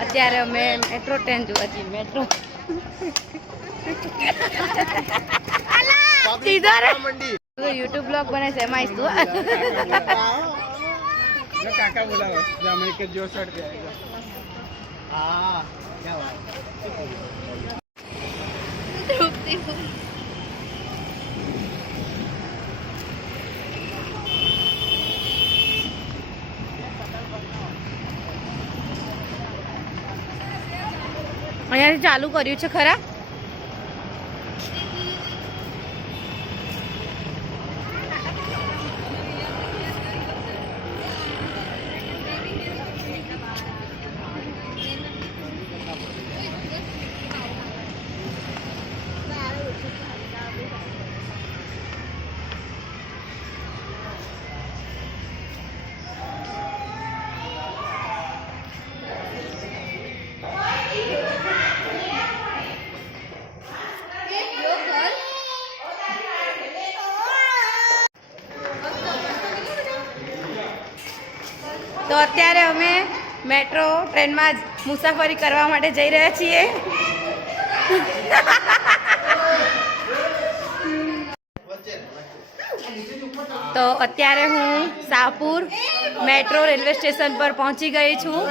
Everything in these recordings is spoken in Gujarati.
અત્યારે અમે મેટ્રો ટ્રેન જોવા છીએ મેટ્રો યુટ્યુબ બ્લોગ બને છે એમાં તું કાકા બોલાવો કે જો શર્ટ પહેરેગા હા क्या बात અહીંયાથી ચાલુ કર્યું છે ખરા તો અત્યારે અમે મેટ્રો ટ્રેનમાં જ મુસાફરી કરવા માટે જઈ રહ્યા છીએ તો અત્યારે હું શાહપુર મેટ્રો રેલવે સ્ટેશન પર પહોંચી ગઈ છું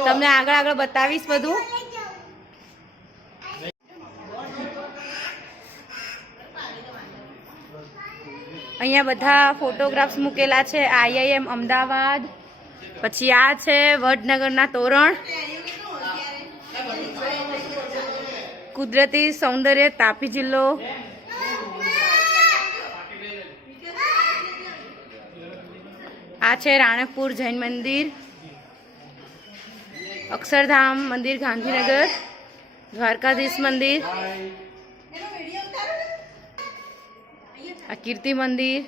તમને આગળ આગળ બતાવીશ બધું અહીંયા બધા ફોટોગ્રાફ્સ મૂકેલા છે IIM અમદાવાદ પછી આ છે વડનગરના તોરણ કુદરતી સૌંદર્ય તાપી જિલ્લો આ છે રાણકપુર જૈન મંદિર અક્ષરધામ મંદિર ગાંધીનગર દ્વારકાધીશ મંદિર આ કીર્તિ મંદિર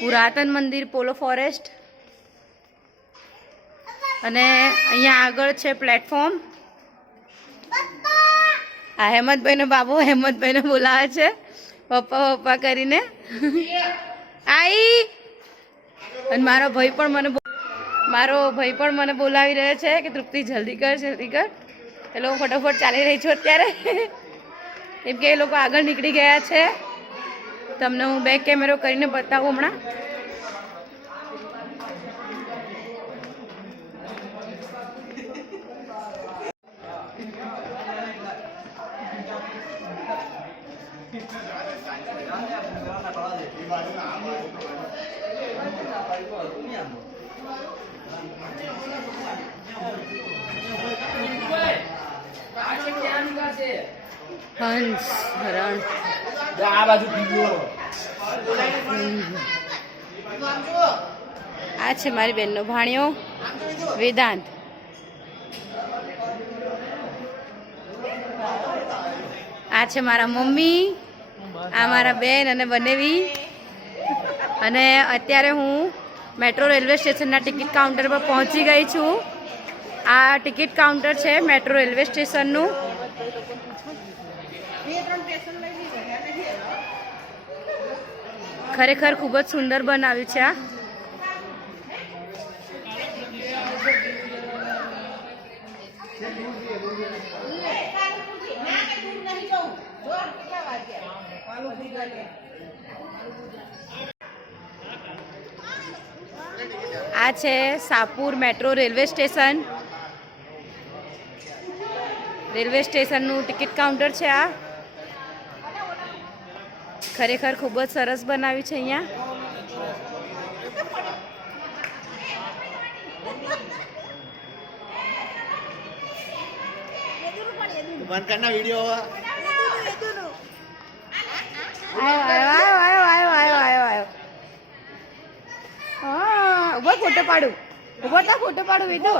પુરાતન મંદિર પોલો ફોરેસ્ટ અને અહીંયા આગળ છે પ્લેટફોર્મ આ હેમંતભાઈનો બાબુ હેમંતભાઈને બોલાવે છે પપ્પા પપ્પા કરીને આઈ અને મારો ભાઈ પણ મને બોલાવી રહ્યો છે કે તૃપ્તિ જલ્દી કર એટલે હું ફટાફટ ચાલી રહી છું અત્યારે કેમ કે એ લોકો આગળ નીકળી ગયા છે તમને હું બેક કેમેરો કરીને બતાવું હમણાં હંસ હરણ આ બાજુ આ છે મારી બેનનો ભાણિયો વેદાંત આ છે મારા મમ્મી આ મારા બેન અને બનેવી અને અત્યારે હું મેટ્રો રેલવે સ્ટેશનના ટિકિટ કાઉન્ટર પર પહોંચી ગઈ છું આ ટિકિટ કાઉન્ટર છે મેટ્રો રેલવે સ્ટેશનનું ખરેખર ખૂબ જ સુંદર બનાવ્યું છે આ આ છે શાહપુર મેટ્રો રેલવે સ્ટેશનનું ટિકિટ કાઉન્ટર છે આ ખરેખર ખૂબ જ સરસ બનાવ્યું છે અહીંયા બંધ કરના વિડિયો આયો હા ઉભો ફોટો પાડું વિધુ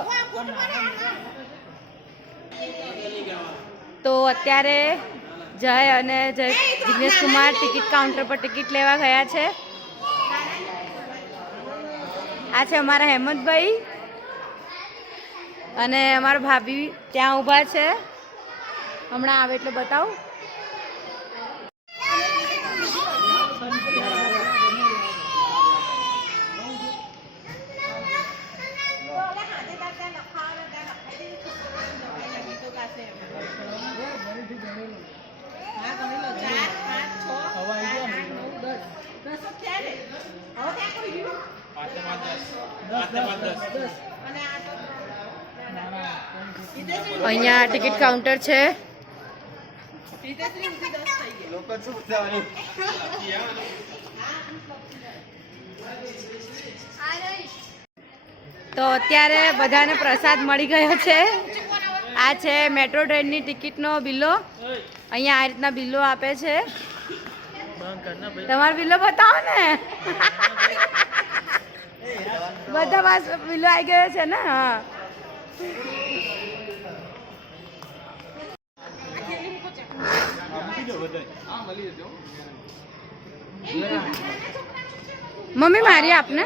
તો અત્યારે જય અને જિગ્નેશ કુમાર ટિકિટ કાઉન્ટર પર ટિકિટ લેવા ગયા છે આ છે અમારા હેમંતભાઈ અને અમારા ભાભી ત્યાં ઊભા છે હમણાં આવે એટલે બતાવું અહીંયા ટિકિટ કાઉન્ટર છે. તો અત્યારે બધાને પ્રસાદ મળી ગયો છે. આ છે મેટ્રો ટ્રેનની ટિકિટનો બિલ્લો. અહીંયા આ રીતના બિલ્લો આપે છે. તમારો બિલ્લો બતાવો ને. બધા પાસ બિલ્લો આવી ગયો છે ને. હા, મમ્મી મારી આપને.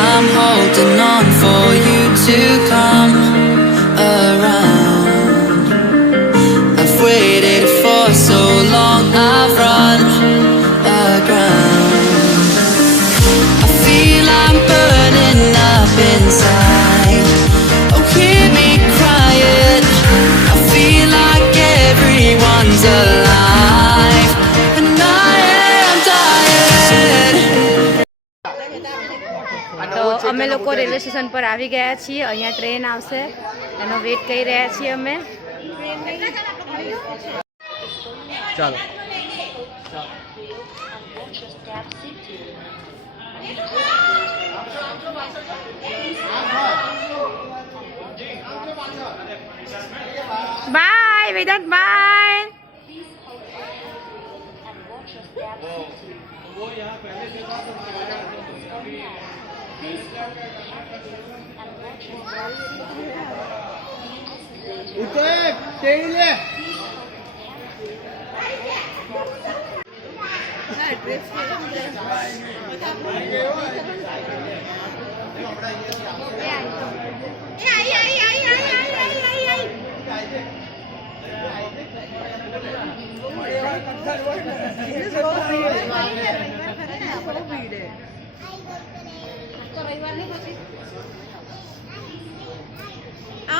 I'm holding on for you to come around. I've waited for so long, I've run aground. I feel I'm burning up inside. Oh, hear me crying. I feel like everyone's alive, and I am dying. તો અમે લોકો રેલવે સ્ટેશન પર આવી ગયા છીએ. અહીંયા ટ્રેન આવશે એનો વેઇટ કરી રહ્યા છીએ અમે. ચાલો. Bye Vedant, bye. ઉતર તેડી લે.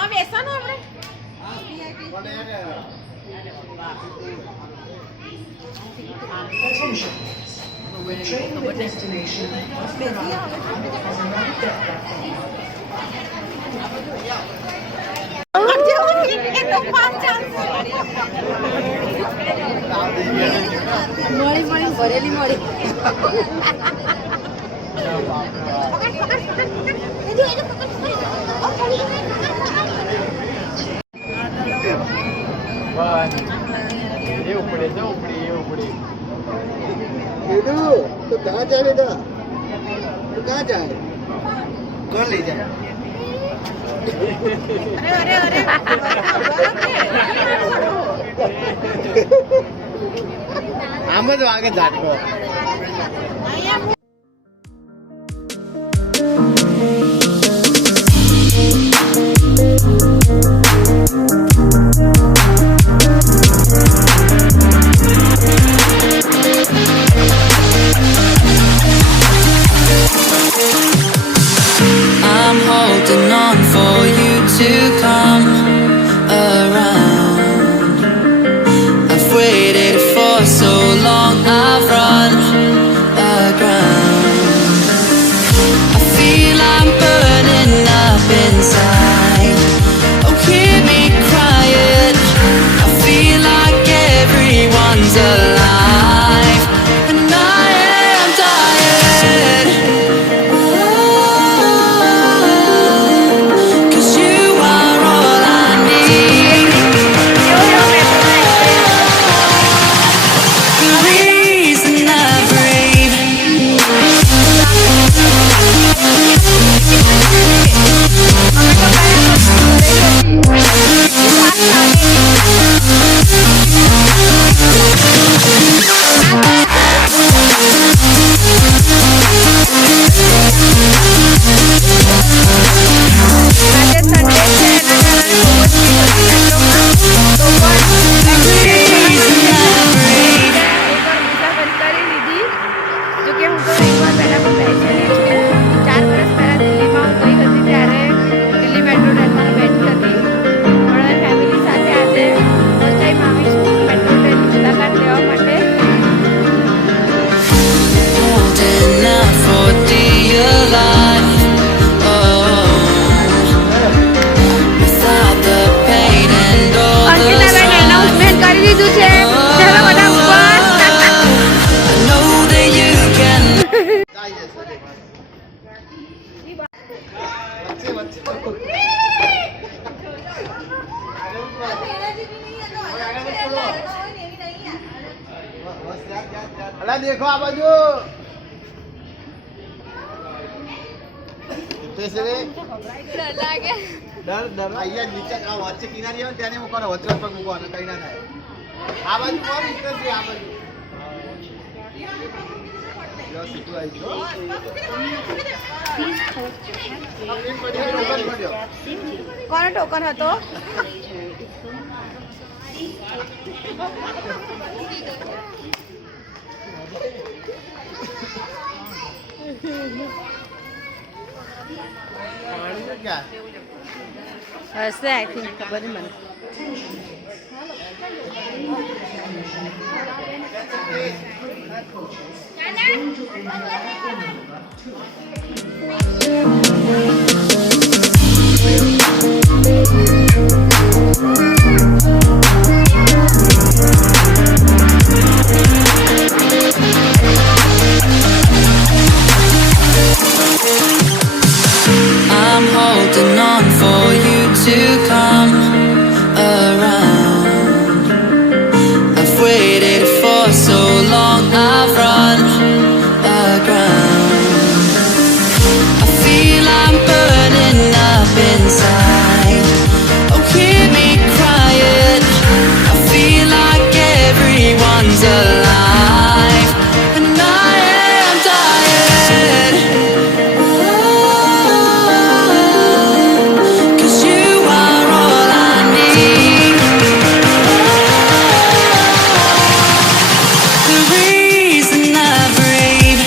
બેસવાનું આપણે. Train to the destination must be arrived at Ahmedabad મળી મળી ભરેલી મળી. ये ऊपर है, ऊपर ये ऊपर है. बेटू तो कहाँ जा बेटा? तो कहाँ जाए? कौन ले जाए? અરે અરે અરે આમ જ વાગે ઝાટકો. I'm holding on for you to come around. I've waited for so long, I've run aground. લીધું છે ચાલો બધા ઉપર I know that you can. અલા દેખો આ બાજુ कैसे रे ડર લાગે डर અહીંયા નીચે આ વચ્ચે કિનારી આવે ત્યાં મૂકવાનો વચ્ચે પગ મૂકવાનો કઈ ના થાય આ બાજુ કોણ ઇતર છે આ બાજુ યો સીધું આવી ગયો કોનો ટોકન હતો क्या હશે આઈ થિંક ખબર નહીં મને I'm holding on for you to come around. I've waited for so long, I've run aground. I feel I'm burning up inside. Oh, hear me crying. I feel like everyone's alive, and I am tired. Cause you are all I need. The reason I breathe.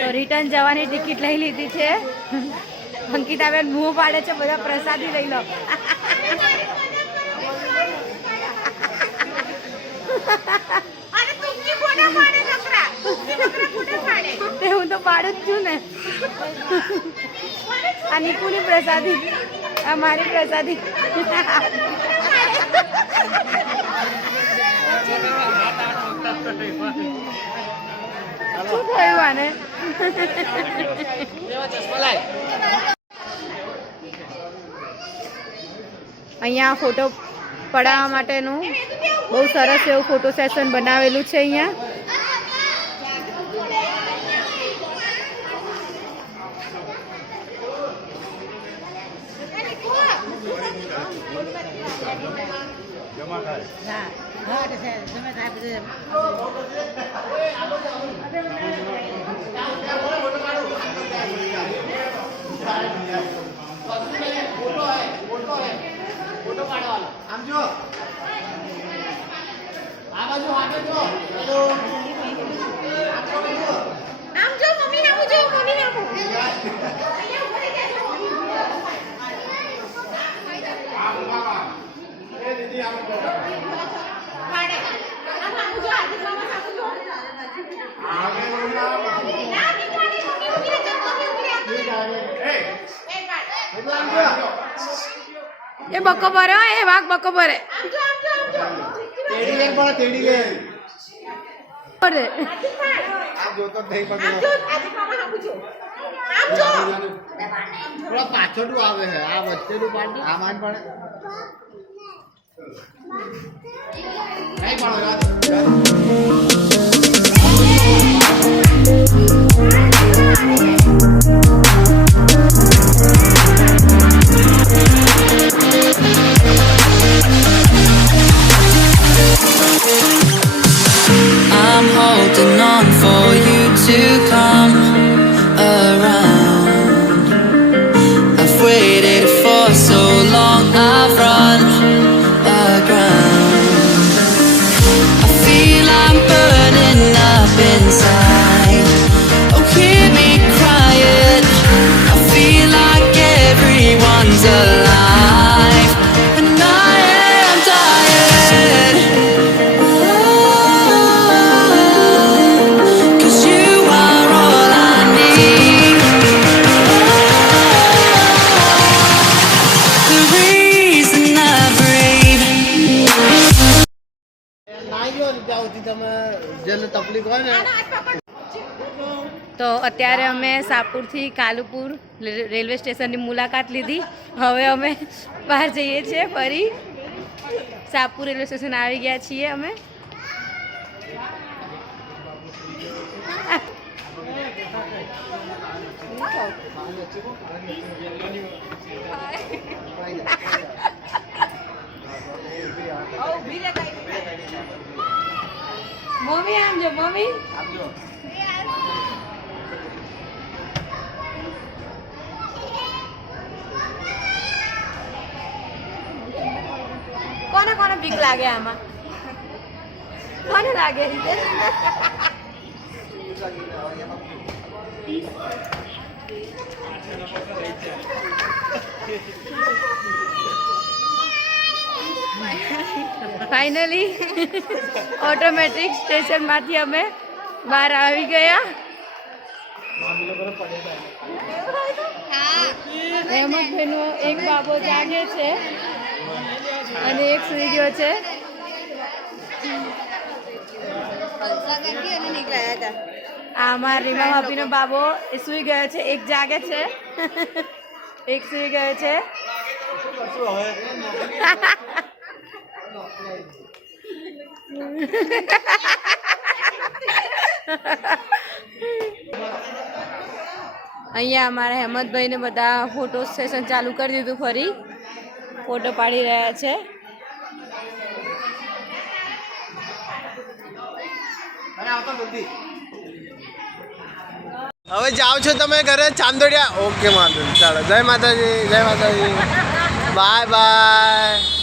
તો રિટર્ન જવાની ટિકિટ લઈ લીધી છે અંકિતાબેન મુંહ પાડે છે બધા પ્રસાદી લઈ લો તે હું તો પાડું જ છું ને આ નિકુની પ્રસાદી આ મારી પ્રસાદી શું થયું આને અહીંયા ફોટો પડાવવા માટેનું બહુ સરસ એવું ફોટો સેશન બનાવેલું છે અહીંયા આમ જો આ બાજુ હાથે જો આમ જો મમ્મી નામું જો મમ્મી નામું એ દીદી આમ જો પાડે આમ નામું જો આદિ મામા નામું જો આગે બોલા ના દીકરાને મમ્મી ઉભી રહે મમ્મી ઉભી રહે એક પાડ આમ જો એ બકો ભરે એ વાઘ બકો ભરે તેડી લે પણ તેડી લે ભરે આ જોતો થઈ પણ આમ જો આદિ મામા નામું જો આમ જો થોડા પાછળનું આવે છે આ વચ્ચેનું પાડ આ માન પણ નહીં પણ રાત I'm holding on for you to come around. I've waited for so long, I've run aground. I feel I'm જેને તકલીફ હોય ને તો અત્યારે અમે શાહપુરથી કાલુપુર રેલવે સ્ટેશનની મુલાકાત લીધી. હવે અમે બહાર જઈએ છીએ ફરી. શાહપુર રેલવે સ્ટેશન આવી ગયા છીએ અમે. મમ્મી આમ જો મમ્મી. કોને કોને બીક લાગે આમાં? કોને લાગે? ફાઇનલી ઓટોમેટિક સ્ટેશનમાંથી અમે બહાર આવી ગયા. હેમંતભાઈનો એક બાબો જાગે છે અને એક સુઈ ગયો છે. આ અમારા રીમા ભાભીનો બાબો એ સુઈ ગયો છે, એક જાગે છે, એક સુઈ ગયો છે. અહીંયા અમારા હેમંતભાઈને બધા ફોટો સેશન ચાલુ કરી દીધું. ફરી ફોટો પાડી રહ્યા છે. હવે જાઓ છો તમે ઘરે ચાંદોડિયા? ઓકે વાંધો નહીં, ચાલો. જય માતાજી, જય માતાજી, બાય બાય.